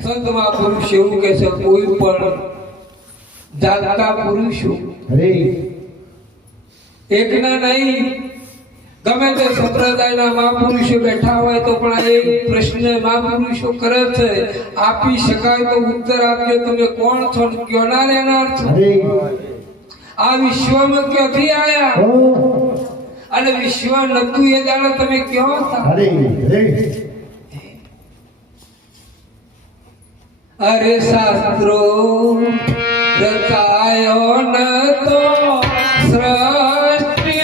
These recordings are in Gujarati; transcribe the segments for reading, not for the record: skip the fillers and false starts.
સંત મહાપુરુષ એવું કહે છે કોઈ પણ જાણતા પુરુષો એકના નહીં ગમે તે સંપ્રદાયના મહાપુરુષો બેઠા હોય તો પણ એ પ્રશ્ન મહાપુરુષો કરે છે આપી શકાય તો ઉત્તર આપજો તમે કોણ છો ક્યોના લેનાર છો આ વિશ્વમાં ક્યાંથી આયા અને વિશ્વ નતું એ જાણે તમે ક્યાં હતા અરે શાસ્ત્રો રચાયો ન તો સૃષ્ટિ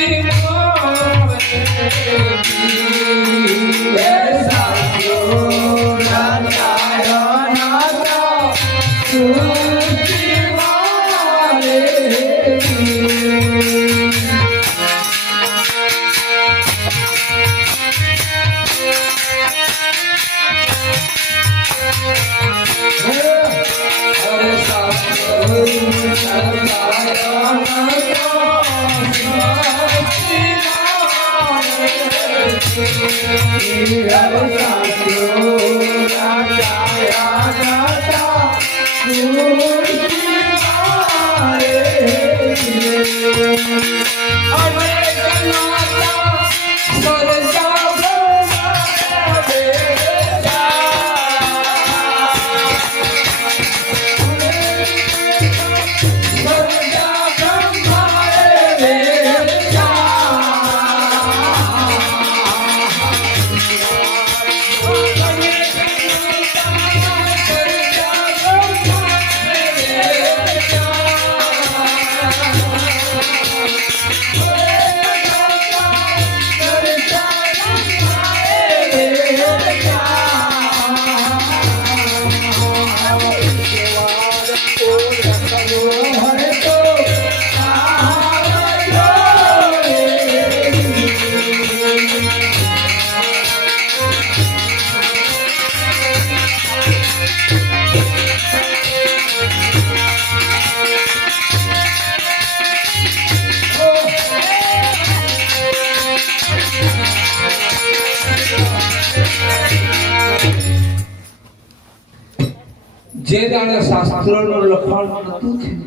જે દાડે શાસ્ત્રોનું લખાણ નતું થયું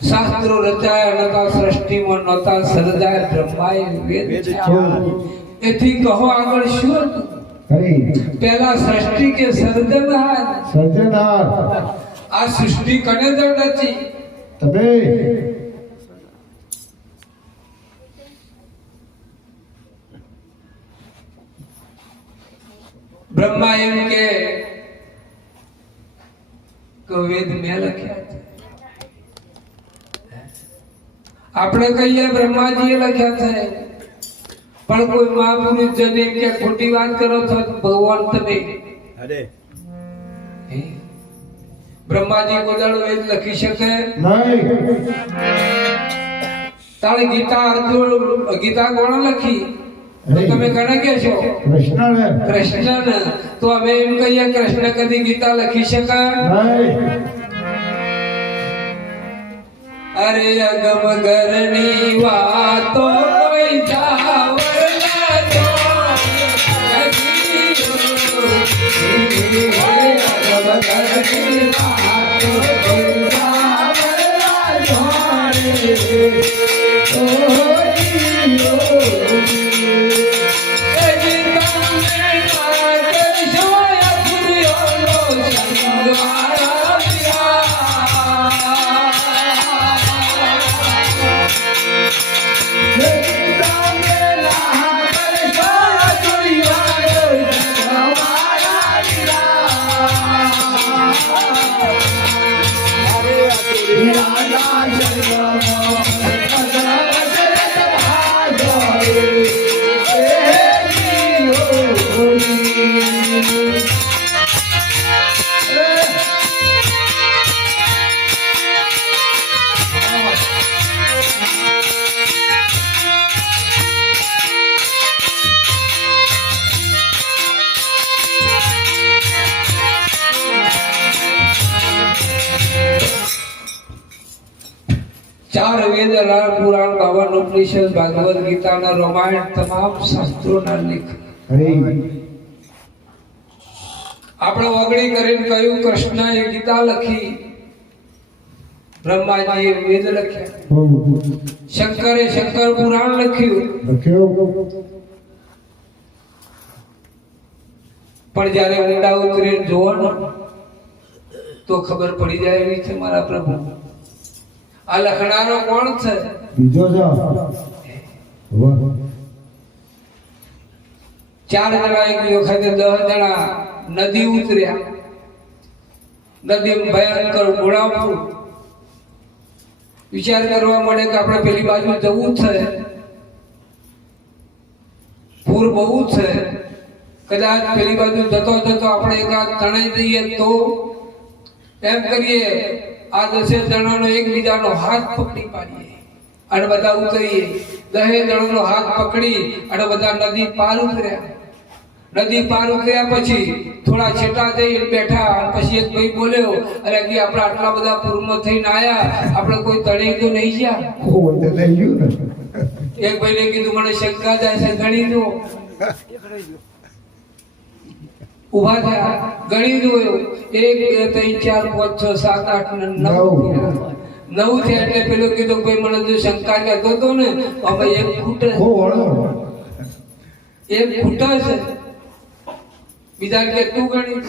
શાસ્ત્રો રચાયા નતા સૃષ્ટિમાં નતા સર્જાય બ્રહ્માએ વેદ એથી કહો આગળ શું હતું પહેલા સૃષ્ટિ કે સર્જનહાર આ સૃષ્ટિ કને દળ રચી તમે બ્રહ્મા એમ કે વેદ મેં લખ્યા છે આપણે કહીએ બ્રહ્માજીએ લખ્યા છે પણ કોઈ મહાપુરુષ જન એમ કે ખોટી વાત કરો છો ભગવાન તમે બ્રહ્માજી કોદાળ વેદ લખી શકે નહીં તારે ગીતા અર્જુન ગીતા કોણ લખી તો તમે કને કહેશો કૃષ્ણ તો અમે એમ કહીએ કૃષ્ણ કદી ગીતા લખી શકે અરે અગમ ઘરની વાતો કોઈ જાવલા જો અગમ ઘરની વાતો કોઈ જાવલા चार वेद अठार पुराण 52 उपनिषद भागवत गीता ना रामायण तमाम शास्त्रों ना लेख આપણે ઓગળી કરીને કહ્યું કૃષ્ણએ ગીતા લખી, બ્રહ્માજીએ વેદ લખ્યા, શંકરે શંકર પુરાણ લખ્યું. પણ જ્યારે ઊંડા ઉતરીને જોવો ને તો ખબર પડી જાય એવી છે મારા પ્રભુ. આ લખનારો કોણ છે? બીજો છે. ચાર જણા એક વખતે 10 જણા નદી ઉતર્યા. નદી ભયંકર ઘોડાપુર. વિચાર કરવા મળે કે આપણે પેલી બાજુ જવું છે, પૂર બહુ છે, કદાચ પેલી બાજુ જતો જતો આપણે એકાદ તણાઈ જઈએ તો એમ કરીએ આ 10 જણાનો એકબીજાનો હાથ પકડી પાડીએ અને બધા ઉતરીએ. 10 જણાનો હાથ પકડી અને બધા નદી પાર ઉતર્યા. નદી પાર ઉતર્યા પછી થોડા છેટા જઈ બેઠા. પછી એક ભાઈ બોલ્યો, અરે કે આપણે આટલા બધા પૂરમાં થઈને આયા, આપણે કોઈ તણી તો નહીં ગયા? એક ભાઈને કીધું મને શંકા જાય છે, ગણી દો. ઉભા થયા, ગણી જોયો. 1 2 3 4 5 6 7 8 9 થયા. એટલે પેલો કીધું ભાઈ મને જો શંકા કહેતો હતો ને અમે એક ફૂટે છે. બીજા કે તું ગણી,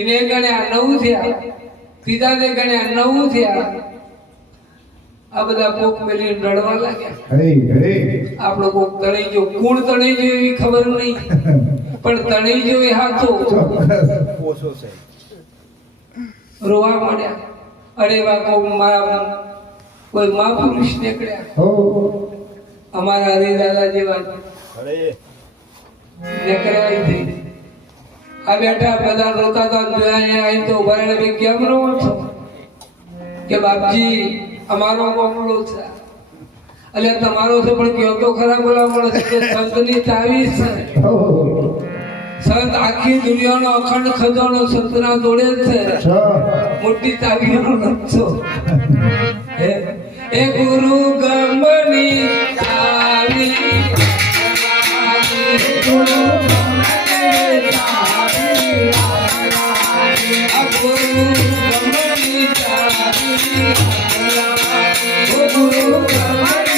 એને ગણ્યા 9 થયા. ત્રીજાને ગણ્યા 9 થયા. આ બધા કોક મેલી રડવા લાગ્યા. આપણો કોક તણાઈ ગયો. કોણ તણાઈ ગયો એવી ખબર નહીં, પણ તણાઈ ગયો એ હાથો રોવા માંડ્યા. અરે વાકો મારા કોઈ મહાપુરુષ નીકળ્યા, અમારા હરિદાદા જેવા નીકળ્યા થઈ. આ બેઠા બધા રોતા હતા. જોયા તો ઉભા રહીને ભાઈ કેમ રહો છો? કે બાપજી અમારો મામલો છે. એટલે તમારો છે પણ કયો તો ખરા બોલા મળે છે કે સંતની ચાવી છે. સંત આખી દુનિયાનો અખંડ ખજાનો સંતના જોડે છે. મોટી ચાવીનો નકશો એ ગુરુ ગમની ચાવી, ગુરુ ગમની ચાવી, ગુરુ ગમની ચાવી, ગુરુ ગમની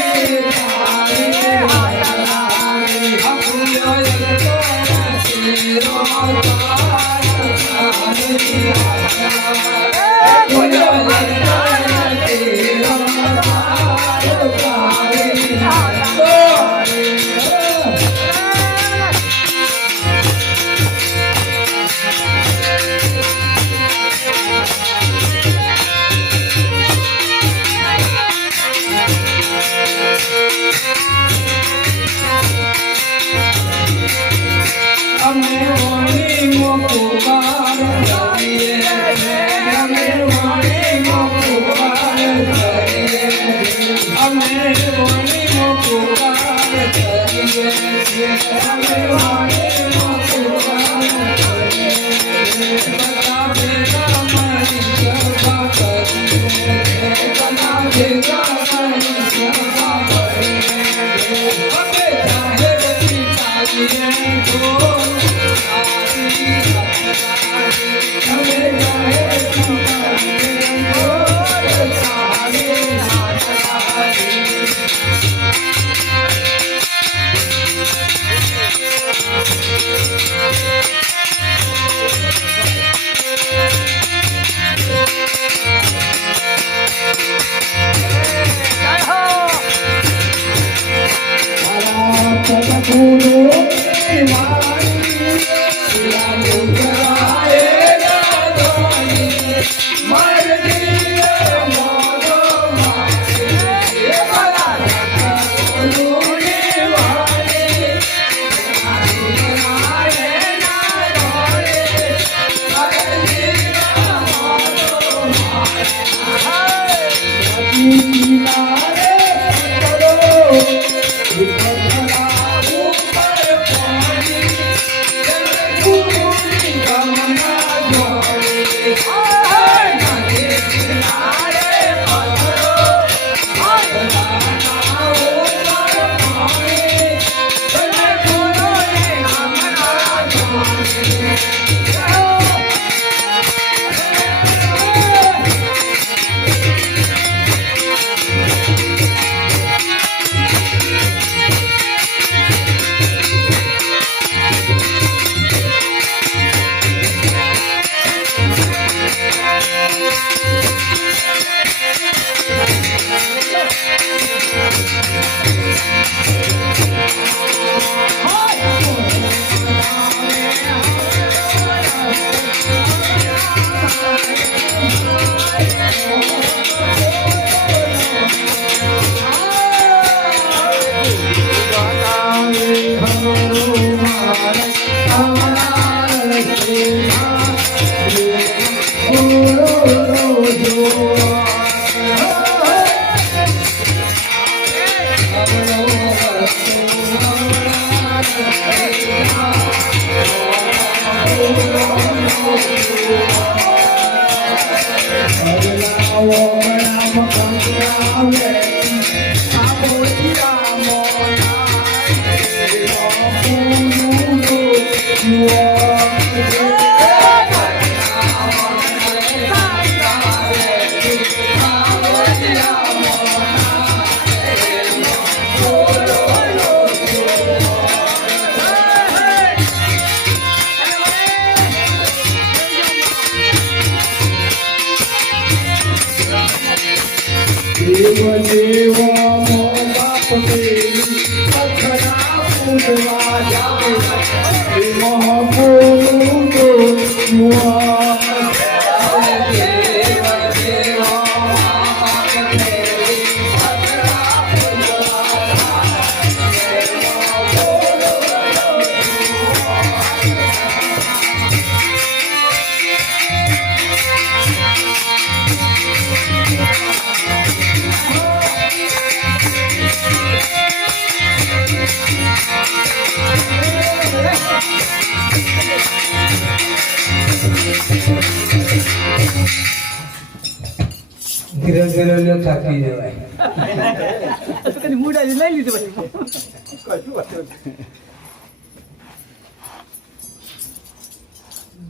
ધીરે ધીરે થાકી જવાય.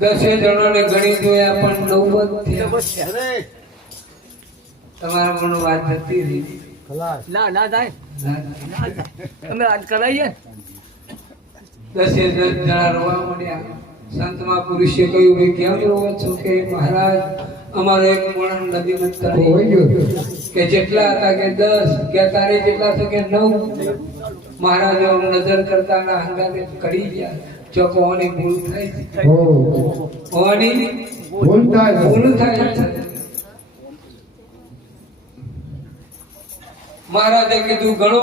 દસે જણાને ગણી જોયા પણ 9 જ થયા. તમારા મનો વાત જતી રહી. ના થાય અમે આજ કરાવીએ. 10 જણા રોવા મળ્યા. સંત મહાપુરુષે કહ્યું કે કેમ રોવો છો? કે મહારાજ અમારો એક મોણસ નદીમાં તણાઈ કે જેટલા હતા કે 10 કે તારે જેટલા છે કે 9. મહારાજ નજર કરતા ના હંગાતે કરી ગયા. જો કોની ભૂલ થાય છે, કોની ભૂલ થાય છે. મહારાજે કીધું ગણો.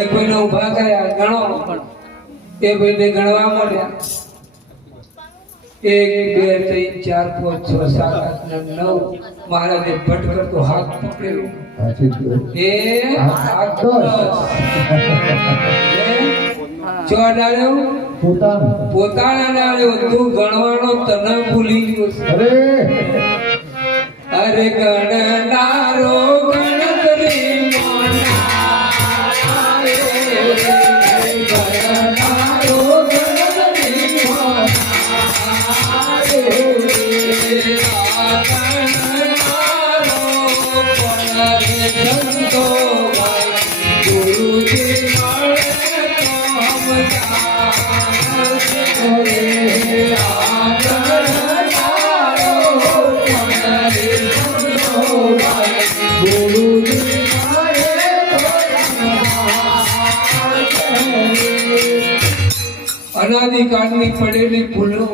એક ભાઈને ઉભા થયા, ગણો. એ ભાઈને ગણવા મળ્યા. 1 2 3 4 5 6 7 8 9. મહારાજે ભટ કરતો હાથ પકડેલો. એ હાથ 10 ચો ડાળ્યો પોતાના ડાળ્યો. તું ગણવાનો તને ભૂલી ગયો છે. અરે ગણનારો ગણતરી અનાદિકાળની પડેલી ભૂલો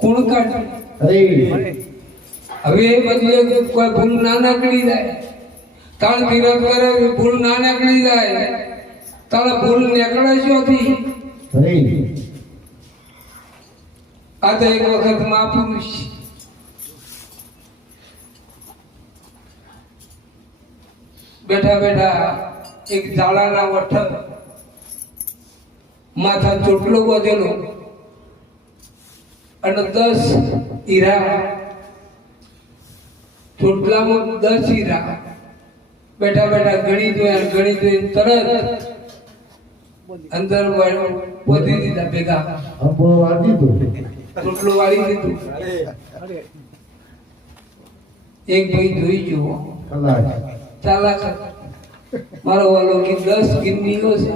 કોણ કાઢે? હવે એ બદલે કોઈ ભૂલ ના નીકળી જાય. તાળ વિરોધ કરે ભૂલ ના નીકળી જાય. તાળ ભૂલ નીકળે છોથી. આ તો એક વખત મહાપુરુષ બેઠા બેઠા એક ઝાડાના વઠ માથા ચોટલો બધેલો અને 10 હીરા. ચોટલામાં 10 હીરા. બેઠા બેઠા ગણી જોઈને તરત અંદર પોતી દીધા ભેગા. ચોટલો વાળી દીધું. એક ભાઈ જોઈ જુઓ ચાલાક મારો વાલો કે 10 ગિન્નીઓ છે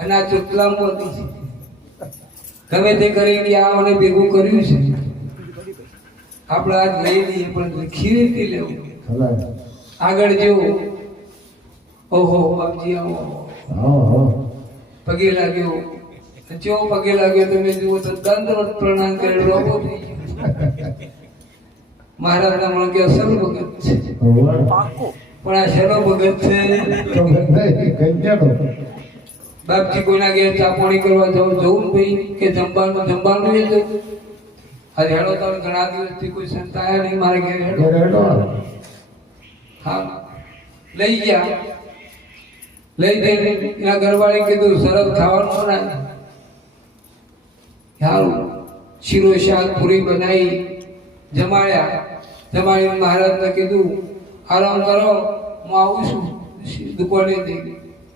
અને આ ચોટલામાં પોતી છે. ગમે તે કરીને આને ભેગું કર્યું છે. આપણે આજ લઈ લઈએ પણ ખીરીથી લેવું. આગળ જેવું ઓહો બાપજી આવો પગે લાગ્યો. જો પગે લાગ્યો તમે જુઓ તો દંડવત પ્રણામ કરી રોબો થઈ ગયો. મહારાજના મન કે અસલ ભગત છે પણ આ શેનો ભગત છે? બાપજી કોઈના ઘેર ચા પાણી કરવા જવું ભાઈ કે જમવાનું એ જવું. આજે હેડો તમે ઘણા દિવસથી કોઈ સંત આયા નહીં મારે ઘેર હેડો. હા લઈ ગયા. લઈ જઈને એના ઘરવાળી કીધું સરસ ખાવાનું બનાય. સારું શીરો શાક પૂરી બનાવી જમાડ્યા. જમાડીને મહારાજને કીધું આરામ કરો, હું આવું છું દુકાને જઈ.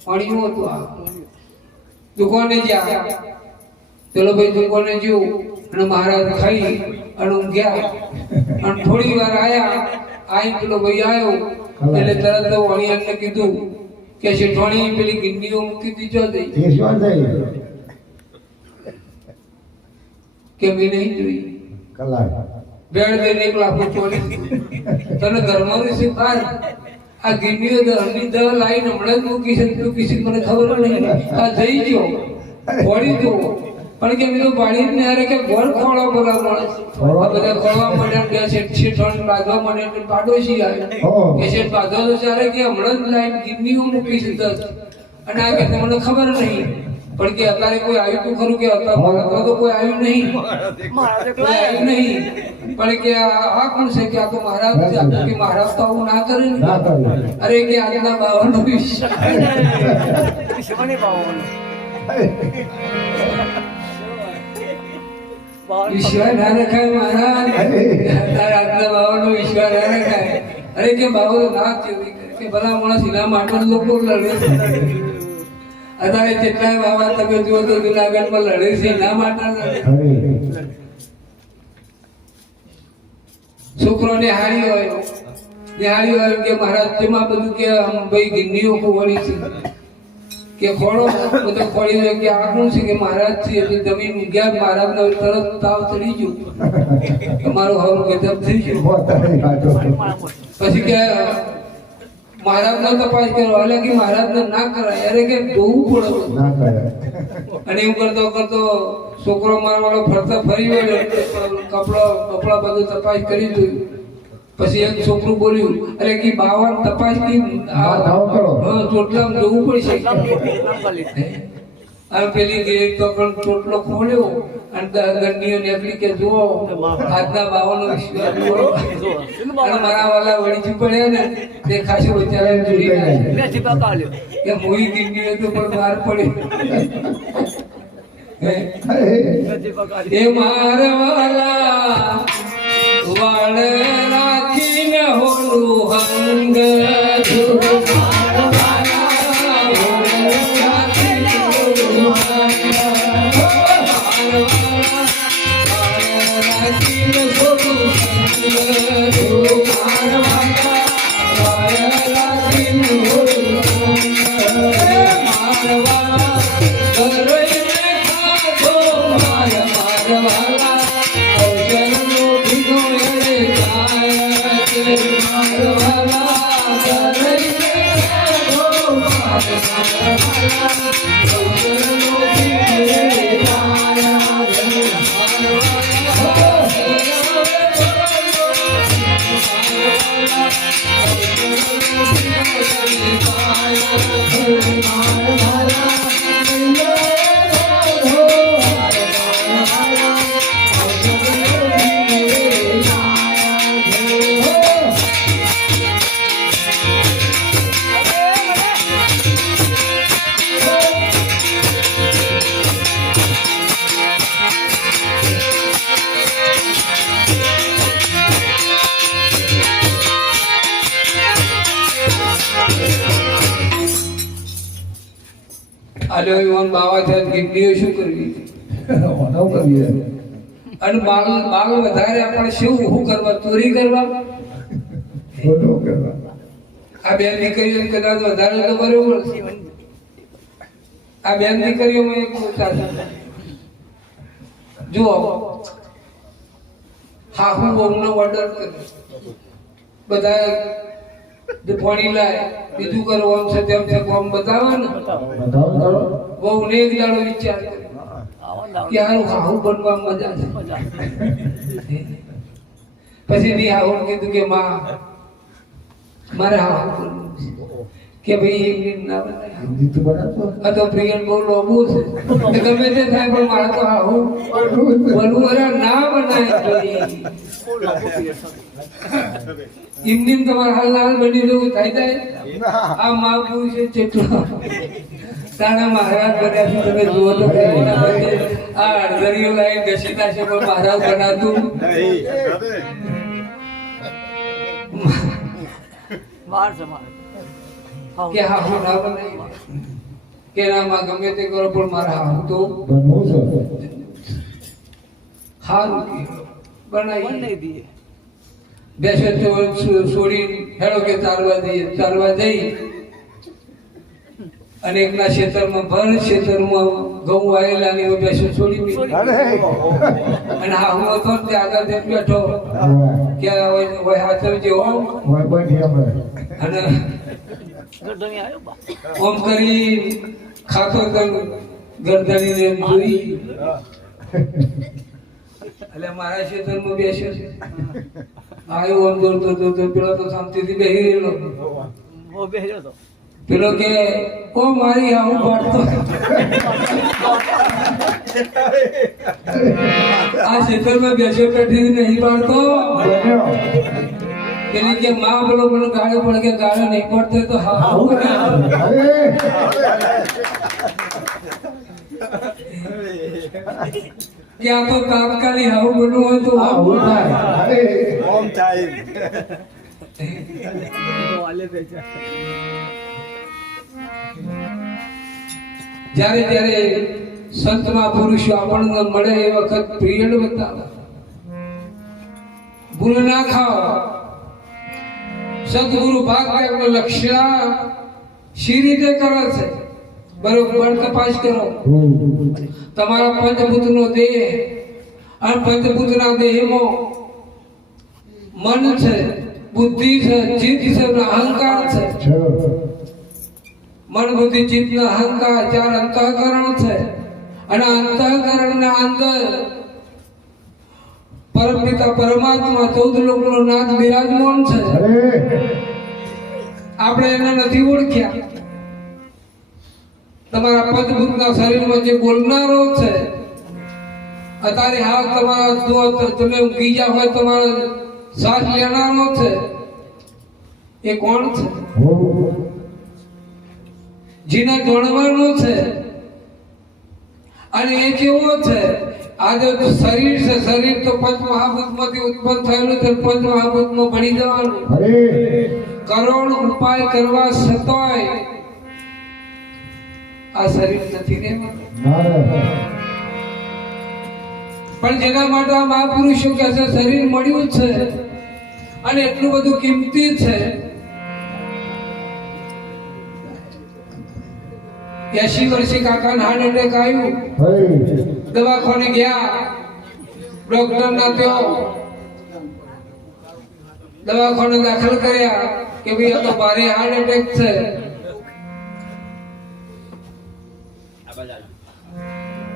પાણી હતું આ દુકાને જ્યાં પેલો ભાઈ દુકાને જ્યો અને મહારાજ ખાઈ અને ઊંઘ્યા. અને થોડી વાર આયા, આઈ પેલો ભાઈ આવ્યો એટલે તરત વણિયાને કીધું કે શેઠવાણી પેલી ગિન્નીઓ મૂકી દીધો દઈ કે મેં નહીં જોઈ. બેડ દઈને 1 લાખ ચોરી તને ઘરમાં રહેશે બાર આ ગિન્નીઓ હરની દવા લાવીને હમણાં જ મૂકી છે મને ખબર નહીં. આ જઈ ગયો વળી દો પણ કે મેં પાણી ને અરે કે ઘર ખોળા બોલા માણસ આ બધા ખોળવા મળ્યા ગયા શેઠવાણી બાંધવા મળે એટલે પાડોશી આવ્યો કે શેઠ બાંધો તો ચાલે કે હમણાં જ લાઈન ગિન્નીઓ મૂકી છે 10 અને આ કે મને ખબર નહીં પણ કે અત્યારે કોઈ આવ્યું તો ખરું કે અત્યારે તો કોઈ આવ્યું નહીં કોઈ આવ્યું નહીં પણ કે આ કોણ છે કે આ તો મહારાજ છે. કે મહારાજ તો આવું ના કરે ને. અરે કે આજના બાવાનો વિશ્વાસ ના રખાય મહારાજ. તારા આજના બાવાનો વિશ્વાસ ના રખાય. અરે કે બાબો ના ચેવી કે ભલા માણસ એના માટે લોકો લડે. અત્યારે જેટલા બાબા તમે જુઓ તો જુનાગઢમાં લડે છે એના માટે લડે. છોકરો નિહાળી હોય કે મહારાજ તેમાં બધું કે ભાઈ ગિન્નીઓ ખોવાડી છે કે ખોડો બધો ખોડી હોય કે આ કોણ છે કે મહારાજ છે એટલે જમીન ઊંઘ્યા. મહારાજ ને તરત તાવ ચડી ગયો તમારો હરું ગજબ થઈ ગયું. પછી કે મહારાજ નો તપાસ કરો એટલે કે મહારાજ ને ના કરાય. અરે કે જોવું પડે. અને એમ કરતો કરતો છોકરો મારા વાળો ફરતા ફરી વળ્યો કપડા બધું તપાસ કરી જોયું. પછી એક છોકરું બોલ્યું અરે કે બાવન તપાસ થી ચોટલામાં જોવું પડશે. અને પેલી ગઈ તો પણ ચોટલો ખોલ્યો અને ગંડીઓ નીકળી કે જુઓ આજના બાવાનો વિશ્વાસ જુઓ. અને મારા વાલા વળી પડ્યા ને તે ખાસું બચારા જોડી નાખ્યા કે મોઈ ગીંડી તો પણ બહાર પડ્યો. એ મારા વાલા વાળ રાખીને હોલું હંગ બાવા થયા ગીંડીઓ શું કરવી અને બાલ વધારે આપણે શું કરવા ચોરી કરવા. આ બેન દીકરીઓ કદાચ વધારે તો બરોબર છે. આ બેન દીકરીઓમાં એક જુઓ હાહુ બહુનો ઓર્ડર કર્યો બધા પાણી લાય બીજું કરો આમ છે તેમ છે આમ બતાવે ને બહુ ને એક દાડો વિચાર કે હારું હાહુ બનવા મજા છે. પછી ની હાહુ કીધું કે માં મારે હાહુ બનવું છે કે ભાઈ એક દિન ના બનાય આ તો પ્રિયન બહુ લોબુ છે ગમે તે થાય પણ મારે તો હાહુ બનવું અરે ના બનાય ઇન્ડિયન તમારે હાલ હાલ બની જવું થાય જાય. આ મહાપુરુષ છે જેટલો તારા મહારાજ બન્યા છે તમે જુઓ તો આ અડધરીઓ લાઈન ઘસીતા છે પણ મારા બનાતું માર છે માર કે હા હું ના બનાવી કે નામાં ગમે તે કરો પણ મારા હાથ તો બનવું છે હારું બનાવી બનાવી દઈએ બેસે છોડી હેડો કે ચાલવા જઈ અને એકના ખેતરમાં ભર ખેતરમાં ઘઉં વાયેલા ને બેસે છોડી મૂકી. અને હા હું હતો ને ત્યાં આગળ જઈને બેઠો કે હવે હાથવજે હો. અને ગરદણી આવ્યો બા ઓમ કરી ખાતો ગરદણીને જોઈ એટલે મારા ખેતરમાં બેસ્યો છે આવ્યો આમ દોડતો પેલો તો શાંતિથી બેસી રહેલો બહુ બેહ્યો તો પેલો કે ઓ મારી આવું પાડતો આ ખેતરમાં બેસ્યો કઠી નહીં પાડતો પેલી કે માં બોલો મને ગાળો પડે કે ગાળો નહીં પડતો તો હા આવું ક્યાં તો તાત્કાલિક આવું બનવું હોય તો આવું થાય. તો આલે બેચા જ્યારે જ્યારે સંતમાં પુરુષો આપણને મળે એ વખત પિરિયડ બતાવે ભૂલ ના ખાઓ. સદગુરુ ભાગને લક્ષણા શી રીતે કરે છે બરોબર તપાસ કરો. તમારા પંચભૂતનો દેહ અને પંચભૂતના દેહમાં મન છે, બુદ્ધિ છે, ચિત્ત છે અને અહંકાર છે. મન બુદ્ધિ ચિત્ત ને અહંકાર ચાર અંતઃકરણ છે અને અંતઃકરણના અંદર પરમપિતા પરમાત્મા 14 લોકનો નાથ બિરાજમાન છે. આપણે એને નથી ઓળખ્યા. તમારા પંચભૂતના શરીરમાં જે બોલનારો છે અત્યારે હાલ તમારા જો તમે ઊંઘી ગયા હોય તમારો શ્વાસ લેનારો છે એ કોણ છે? જેને ગણવાનો છે. અને એ કેવો છે? આજે શરીર છે, શરીર તો પંચ મહાભૂતમાંથી ઉત્પન્ન થયેલું છે. પંચ મહાભૂતમાં ભળી જવાનું. કરોડ ઉપાય કરવા છતાંય આ શરીર નથી રહેવાનું. પણ જેના માટે આ મહાપુરુષો કહે છે શરીર મળ્યું છે અને એટલું બધું કિંમતી છે. 80 વર્ષે કાકાને હાર્ટ એટેક આવ્યું. દવાખાને ગયા, ડોક્ટર ના ત્યાં દવાખાને દાખલ કર્યા કે ભાઈ આ તો ભારે હાર્ટ એટેક છે.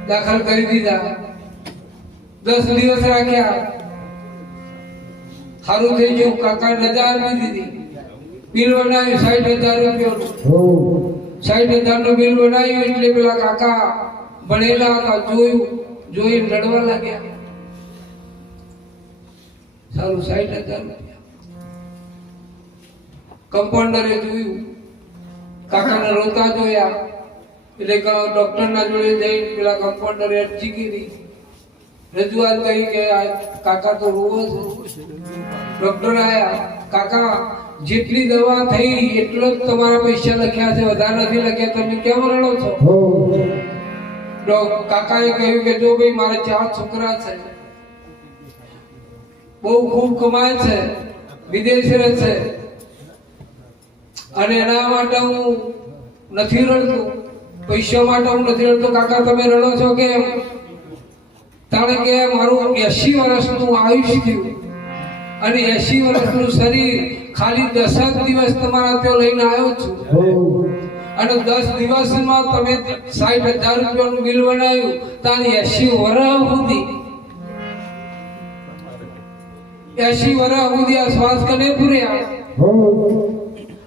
દાખલ કરી દીધા. 10 દિવસ રાખ્યા. સારું થઈ ગયું. કાકા રજા આપી દીધી. બિલ બનાવ્યું 60,000 રૂપિયાનું. 60,000 નું બિલ બનાવ્યું એટલે પેલા કાકા ભણેલા હતા, જોઈને રડવા લાગ્યા. સારું 60,000 રૂપિયા. કમ્પાઉન્ડરે જોયું, કાકાને રોતા જોયા એટલે ડોક્ટર ના જોડે જઈ પેલા કમ્પાઉન્ડરે અરજી કરી, રજૂઆત કરી કે કાકા તો રોવે છે. ડોક્ટર આયા, કાકા જેટલી દવા થઈ એટલો જ તમારા પૈસા લખ્યા છે, વધારે નથી લખ્યા, તમે કેમ રડો છો? કાકાએ કહ્યું કે જો ભાઈ મારે 4 છોકરા છે, બહુ ખૂબ કમાય છે, વિદેશ રહે છે અને એના માટે હું નથી રડતો, પૈસા માટે હું નથી રડતો. કાકા તમે રડો છો કેમ? તાણે કે મારું 80 વર્ષનું આયુષ્ય થયું અને 80 વર્ષનું શરીર ખાલી 10 જ દિવસ તમારા ત્યાં લઈને આવ્યો છું અને 10 દિવસમાં તમે 60,000 રૂપિયાનું બિલ બનાવ્યું. તાને 80 વર્ષ સુધી 80 વર્ષ સુધી આ શ્વાસ કને પૂર્યા,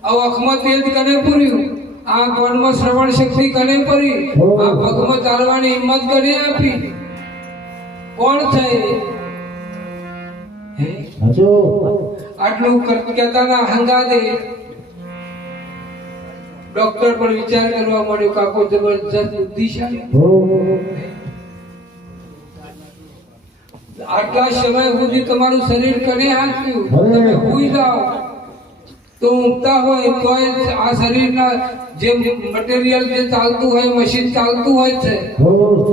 આ અખમત તેજ કને પૂર્યું, આ કાનમાં શ્રવણ શક્તિ કને પૂરી, આ પગમાં ચાલવાની હિંમત કને આપી? કોણ છે? આટલું કહેતા હંગાદે ડોક્ટર પણ વિચાર કરવા માંડ્યો. કાકો જબરજસ્ત બુદ્ધિશાળી. આટલા સમય સુધી તમારું શરીર કને હાંચ્યું, તમે ભૂઈ જાઓ તો ઊંઘતા હોય તોય આ શરીરના જે મટીરિયલ જે ચાલતું હોય, મશીન ચાલતું હોય છે,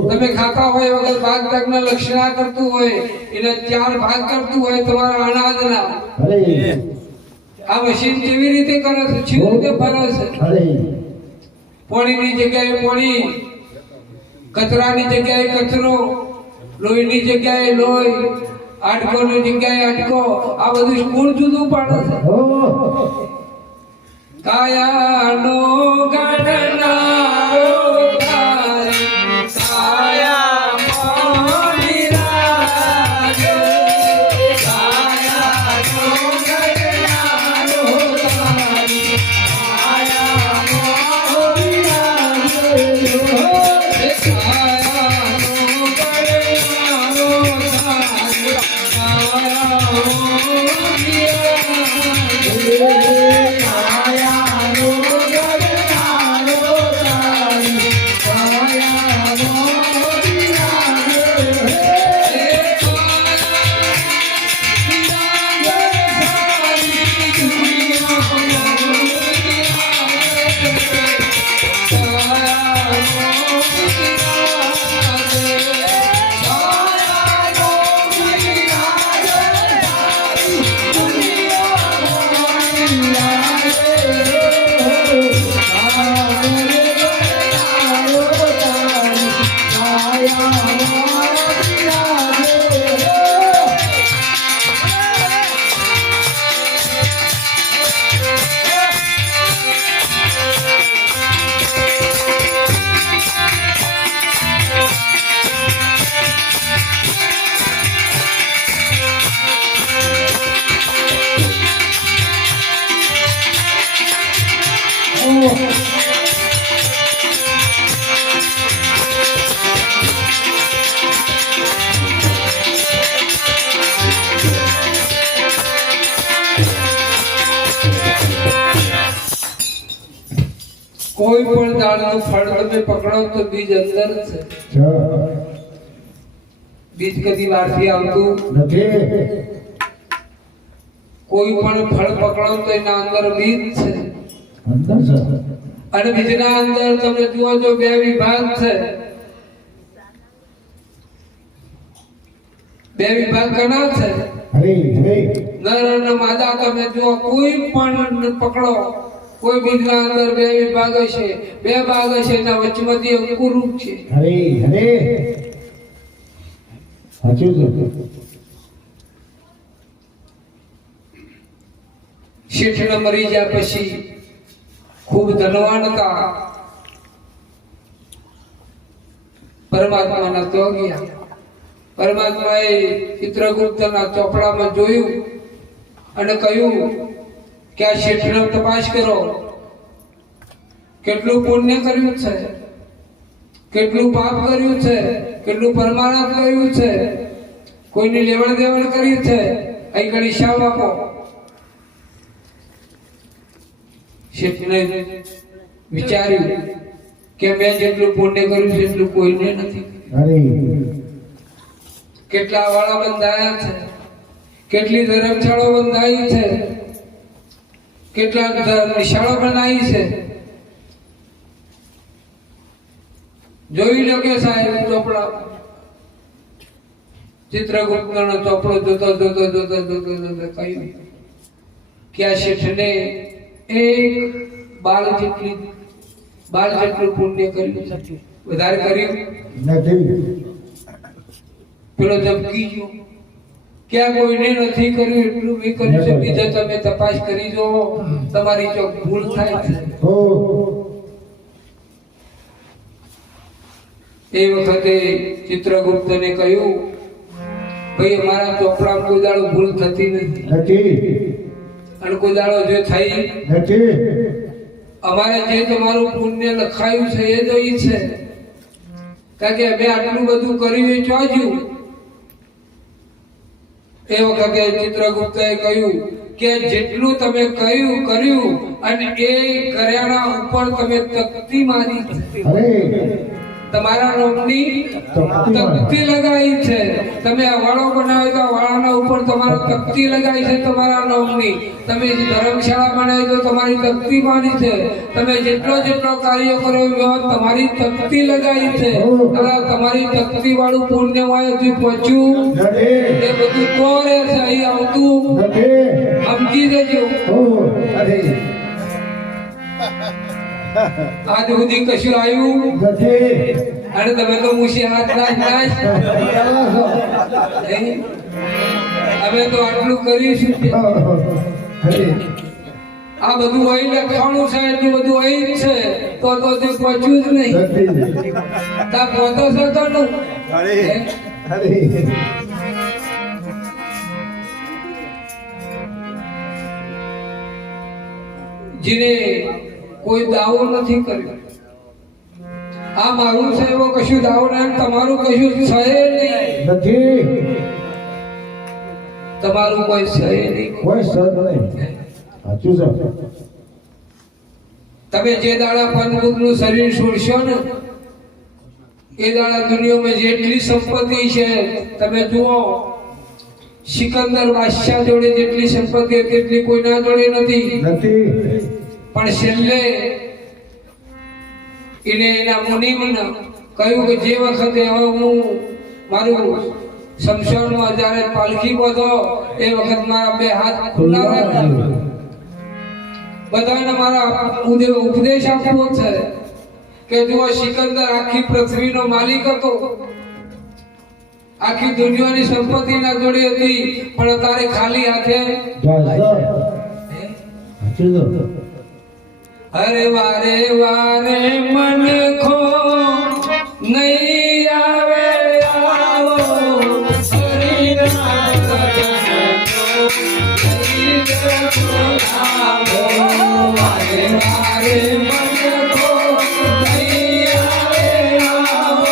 તમે ખાતા હોય વગર ભાગ ભાગના લક્ષણા કરતું હોય, એને 4 ભાગ કરતું હોય તમારા અનાજના, આ મશીન કેવી રીતે કરે છે, કેવી રીતે ફરે છે? પાણીની જગ્યાએ પાણી, કચરાની જગ્યાએ કચરો, લોહીની જગ્યાએ લોહી, આટકોની જગ્યાએ આટકો, આ બધું કોણ જુદું પાડે છે? કાયાનો ગણનારો તારી, કાયામાં વિરાજે, કાયાનો ગણનારો તારી, કાયામાં વિરાજે, કાયાનો ગણનારો તારી, કાયામાં વિરાજે. કોઈ પણ દાળનું ફળ તમે પકડો તો બીજ અંદર છે, બીજ કદી બહારથી આવતું નથી. કોઈ પણ ફળ પકડો તો એના અંદર બીજ છે, અંદર છે. અને બીજના અંદર તમે જુઓ છો 2 વિભાગ છે. 2 વિભાગ ઘણા છે, નર અને માદા. તમે જુઓ કોઈ પણ પકડો, કોઈ બીજના અંદર 2 વિભાગ હશે, 2 ભાગ હશે, એના વચમાંથી અંકુર રૂપ છે. શેઠને મરી ગયા પછી ખૂબ ધનવાન હતા, પરમાત્માના તો ગયા. પરમાત્માએ ચિત્રગુપ્તના ચોપડામાં જોયું અને કહ્યું કે આ શેઠનો તપાસ કરો, કેટલું પુણ્ય કર્યું છે, કેટલું પાપ કર્યું છે, કેટલું પરમાનંદ કર્યું છે, કોઈની લેવડ દેવડ કરી છે, અહીં ઘણી હિસાબ આપો. શેઠને વિચાર્યું કે મેં જેટલું પુણ્ય કર્યું છે એટલું કોઈને નથી. કેટલા વાળા બંધાયા છે, કેટલી ધર્મશાળાઓ બંધાઈ છે, કેટલા નિશાળો બનાવી છે. જોઈ લો કે સાહેબ ચોપડા, ચિત્રગુપ્તનો ચોપડો જોતો જોતો જોતો જોતો જોતો કહ્યું કે આ શેઠને એક બાળ જેટલું પુણ્ય કર્યું નથી, વધારે કર્યું નથી. પેલો ધમકી ગયો કે આ કોઈને નથી કર્યું એટલું મેં કર્યું છે, બીજા તમે તપાસ કરી જો, તમારી જો ભૂલ થાય છે. એ વખતે ચિત્રગુપ્તને કહ્યું, ભાઈ અમારા ચોપડામાં કોઈ દાડો ભૂલ થતી નથી, અને કોઈ દાડો જે થઈ નથી. અમારે જે તમારું પુણ્ય લખાયું છે એ જ ઈ છે, કારણ કે અમે આટલું બધું કર્યું એ ચોજ્યું. એ વખતે ચિત્રગુપ્તએ કહ્યું કે જેટલું તમે કર્યું અને એ કર્યાના ઉપર તમે તકતી મારી, તમારા નામની તકતી લગાવી છે. તમે આ વાળો બનાવ્યો તો આ વાળાના ઉપર તમારો તકતી લગાવી છે તમારા નામની. તમે ધર્મશાળા બનાવી તો તમારી તકતી માની છે. તમે જેટલો કાર્ય કરો એવા તમારી તકતી લગાવી છે. તમારી તકતી વાળું પુણ્ય વાય હજુ પહોંચ્યું એ બધું તો રહે છે, અહીં આવતું સમજી દેજો. આજ સુધી કશું આવ્યું અને તમે તો મુશી હાથ નાખ અમે તો આટલું કરીશું. આ બધું અહીં લખવાનું છે, એટલું બધું અહીં જ છે, તો તે પહોંચ્યું જ નહીં. તા પહોંચો છો તો નું જેને કોઈ દાવો નથી કર્યો. આ મારું છે એવો કશું દાવો નહીં, તમારું કશું છે નહીં. તમારું કોઈ છે નહીં. તમે જે દાડા પંચમુખ નું શરીર છોડશો ને એ દાડા દુનિયામાં જેટલી સંપત્તિ છે તમે જુઓ, સિકંદર બાદશાહ જોડે જેટલી સંપત્તિ તેટલી કોઈના જોડે નથી. પણ છેલ્લે એને એના મુનિમને કહ્યું કે જે વખતે હવે હું મારું શમશાનમાં જ્યારે પાલખી બધો એ વખત મારા બે હાથ ખુલ્લા રાખજો. બધાને મારા ઉપદેશ આપવો છે કે જો સિકંદર આખી પૃથ્વીનો માલિક હતો, આખી દુનિયાની સંપત્તિ ના જોડે હતી, પણ તારે ખાલી હાથે અરે વારે વારે મન ખો નહીં આવે આવો હરિના વારે વારે મન ખો નહીં આવે આવો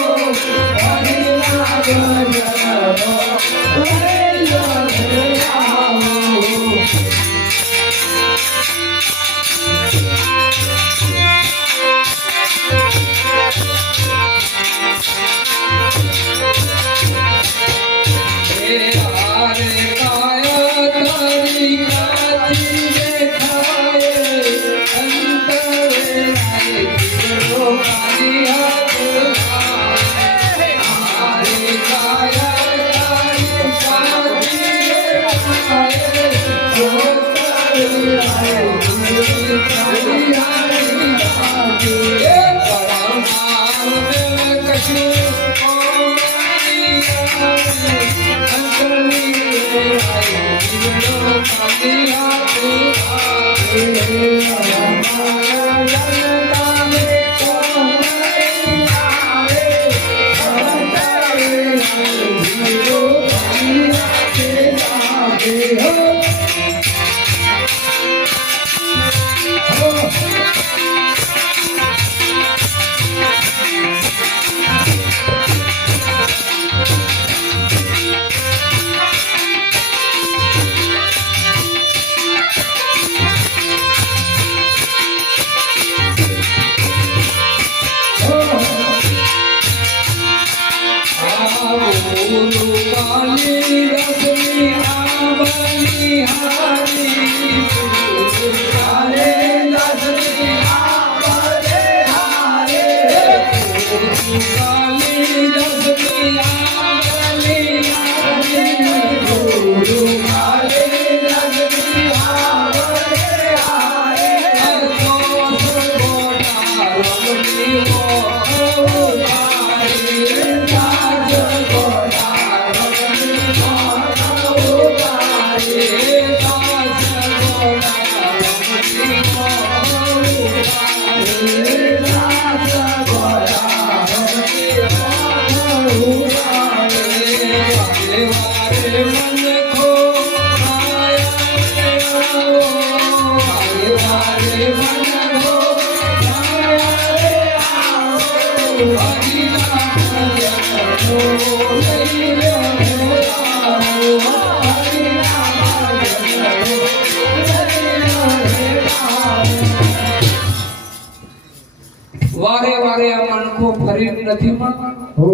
ફરી નથી મળવાનું. હો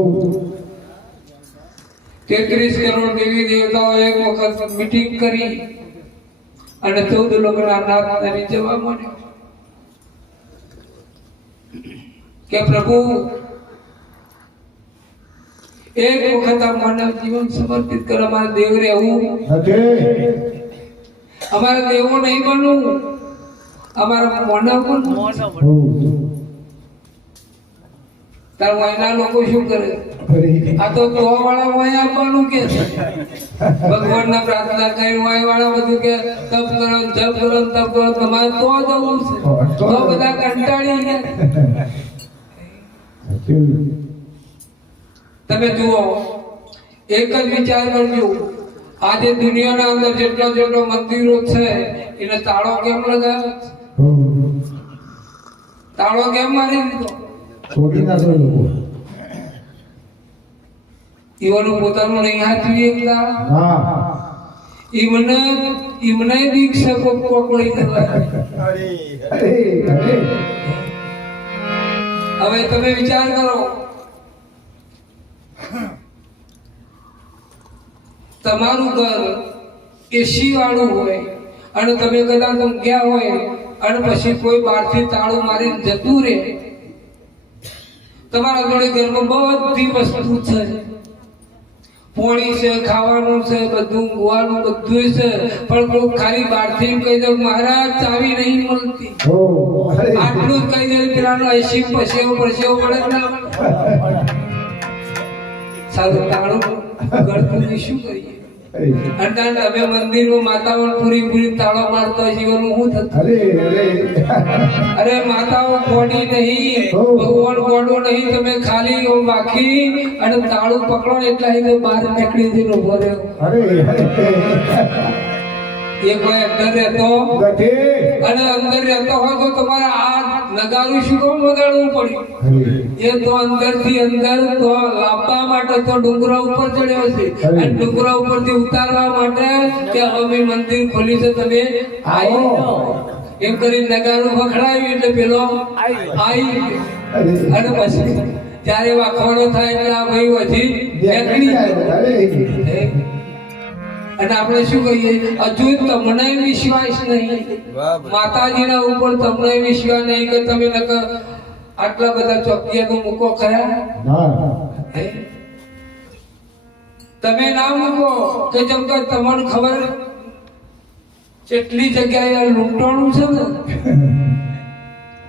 33 કરોડ દેવી દેવતાઓ એક વખત મીટિંગ કરી અને 14 લોકોના નાથને રીઝવવા માંડ્યો કે પ્રભુ એક વખત આ માનવ જીવન સમર્પિત કર. અમારે દેવ રહેવું નથી. અમારે દેવો નહીં બનવું, અમારા માનવ બનવું. મોનો હો તાર વાયના લોકો શું કરે? ફરી આ તો વાળા વાય આપવાનું કે છે. ભગવાનના પ્રાર્થના કરી વાય વાળા બધું કે તપ કરો જપ કરો તપ કરો, તમારે તો જવું છે. તો બધા કંટાળી ગયા. સાચું. તમે જુઓ, એક જ વિચાર કરજો, આજે દુનિયાના અંદર જેટલો મંદિરો છે એને તાળો કેમ લગાવ્યો? હો તાળો કેમ મારી દીધો? છોડી નાખો લોકો. ઈવાનું પોતાનું નહીં હાચવી એકતા. હા ઈમને દીક્ષકો પકડી દેવાય. અરે અરે હવે તમે વિચાર કરો, તમારું ઘર એસી વાળું હોય અને તમે કદાચ ગયા હોય અને પછી કોઈ બહારથી તાળું મારીને જતું રહે, તમારા જોડે ઘરમાં બધી વસ્તુ છે, પોણી છે, ખાવાનું છે, બધું ઊંઘવાનું બધું છે, પણ કોઈ ખાલી બહારથી એમ કહી દઉં મહારાજ ચાવી નહીં મળતી, હો અરે આટલું જ કહી દે પેલાનો એસી પસેવો પડે ના સારું તાળું ગળતું નહીં, શું કરીએ? અરે અને હવે મંદિરમાં માતાઓ પૂરી તાળો મારતો જીવનનું શું થતું? અરે અરે માતાઓ ગોડી નહીં, ભગવાન ગોડો નહીં, તમે ખાલી બાકી અને તાળું પકડો ને એટલા હિતે બહાર નીકળી જઈને ઉભો રહ્યો. અરે એ કોઈ અંદર રહેતો નથી. અને અંદર રહેતો હોય તો તમારે આ નગારું શું કામ વગાડવું પડ્યું? અરે એ તો અંદરથી અંદર તો લાવવા માટે તો ડુંગરા ઉપર ચડ્યો છે અને ડુંગરા ઉપરથી ઉતારવા માટે કે અમે મંદિર ખોલી છે, તમે આવો એમ કરી નગારું વખડાવ્યું એટલે પેલો આવી અરે અને પછી ત્યારે વાખવાનો થાય એટલે આ ભાઈ વધી નીકળી ગયો. અને આપણે શું કહીએ, હજુ તમને વિશ્વાસ નહીં, માતાજીના ઉપર તમને વિશ્વાસ નહીં કે તમે નકર આટલા બધા ચોકીયા તો મૂકો ખરા? ના હે? તમે ના મૂકો કે જેમ કે તમને ખબર કેટલી જગ્યાએ લૂંટવાનું છે ને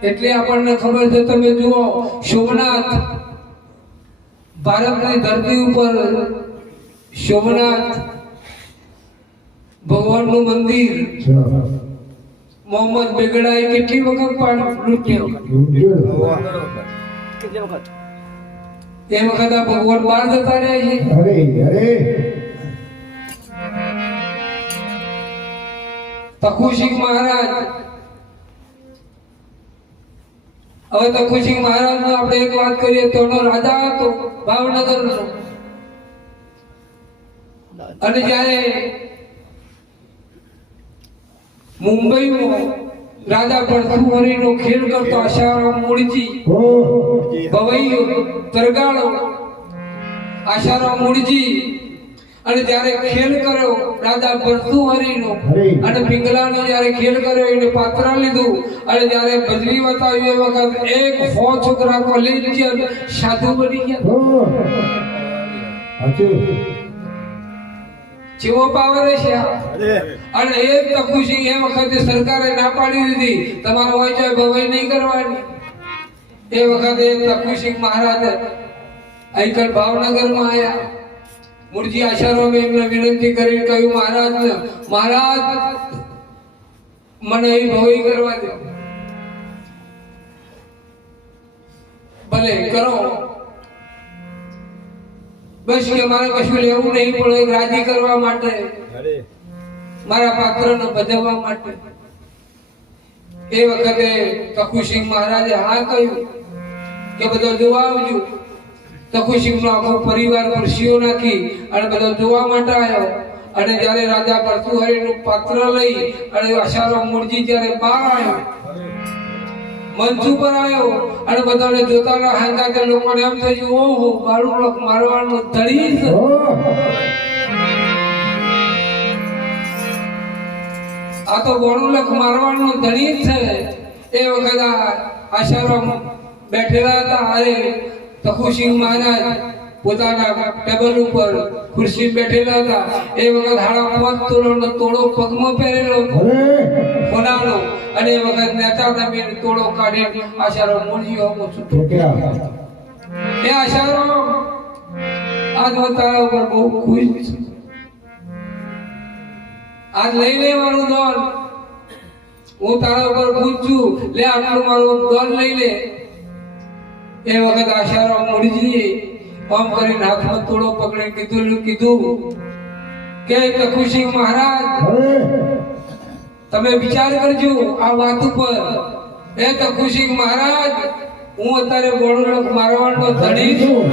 એટલે આપણને ખબર છે. તમે જુઓ, સોમનાથ ભારતની ધરતી ઉપર સોમનાથ ભગવાનનું મંદિર મોહમ્મદ બેગડાએ કેટલી વખત પણ લૂંટ્યો? કેટલી વખત એ વખત આ ભગવાન બહાર જતા રહ્યા છે. અરે અરે તખુસિંહ મહારાજ, હવે તખુસિંહ મહારાજ નો આપણે એક વાત કરીએ તો એનો રાજા હતો ભાવનગર નો, અને જયારે મુંબઈમાં રાજા ભરથુહરીનો ખેલ કરતો આશારામ મૂળજી હો ભવૈયો તરગાળો આશારામ મૂળજી, અને જ્યારે ખેલ કર્યો રાજા ભરથુહરીનો અને પિંગલાનો જ્યારે ખેલ કર્યો એને પાત્ર લીધું અને જ્યારે બદલી બતાવ્યું એ વખત એક 100 છોકરા કોલેજિયન સાધુ બની ગયા. હો સાચું. જેવો પાવર છે આ. અને એ તખુસિંહ એ વખતે સરકારે ના પાડી દીધી, તમારે હોય છે ભવાઈ નહીં કરવાની. એ વખતે તખુસિંહ મહારાજ અહીંકલ ભાવનગરમાં આવ્યા. મૂળજી આશારામે એમને વિનંતી કરીને કહ્યું, મહારાજ મને અહીં ભવાઈ કરવા દો. ભલે કરો, બસ કે મારે કશું લેવું નહીં પડે, રાજી કરવા માટે, મારા પાત્રને ભજવવા માટે. એ વખતે તખુસિંહ મહારાજે હા કહ્યું કે બધો જોવા આવજો. તખુસિંહ નો આખો પરિવાર ખુરશીઓ નાખી અને બધો જોવા માટે આવ્યો. અને જ્યારે રાજા ભરથુહરીનું પાત્ર લઈ અને આશારામ મૂળજી જ્યારે બહાર આવ્યો મંચ ઉપર આવ્યો અને બધાને જોતા હાંગા લોકોને એમ થયું ઓહો બાળું મારવાનો ધડી છે. આ તો ગોળુલખ મારવાનો ધણી છે. એ વખત આશારામ બેઠેલા હતા. અરે તખુસિંહ મહારાજ પોતાના ટેબલ ઉપર ખુરશી બેઠેલા હતા. એ વખત 5.5 તોલાનો તોડો પગમાં પહેરેલો સોનાનો અને એ વખત નેતા તમે તોડો કાઢી આશારામ મોરજીઓ છૂટો. એ આશારામ આજ તારા ઉપર બહુ ખુશ છે. આજ લઈ લે મારું દોન, હું તારા ઉપર ખુશ છું. લે આટલું મારું દોન લઈ લે. એ વખત આશારામ મોરજી આમ કરીને હાથમાં તોડો પકડી કીધું કે તખુસિંહ મહારાજ તમે વિચાર કરજો આ વાત ઉપર. એ તખુસિંહ મહારાજ હું અત્યારે ગોળુલખ મારવાનો ધણી છું.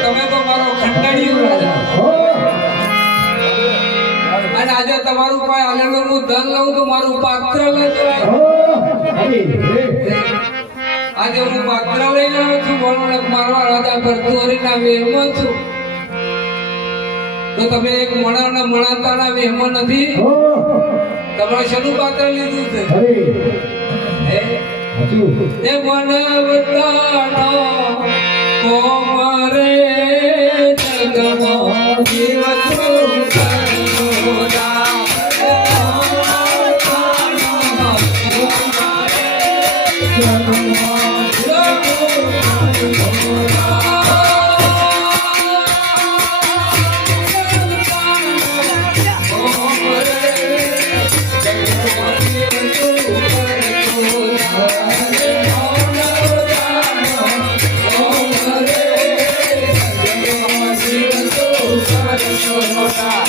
તમે તો મારો ખંડણીયો રાજા. અને આજે તમારું પાસે આલેલું હું ધન લઉં તો મારું પાત્ર લઈ જવાય. આજે હું પાત્ર લઈને આવ્યો છું. ગોળુલખ મારવા રાજા ભરતુહરીના વેહમાં છું. તો તમે એક મણાના મણાતાના વેહમાં નથી. તમારે શેનું પાત્ર લીધું છે? એ મનવતાનો કોમરે જગમો જીવતો Shota.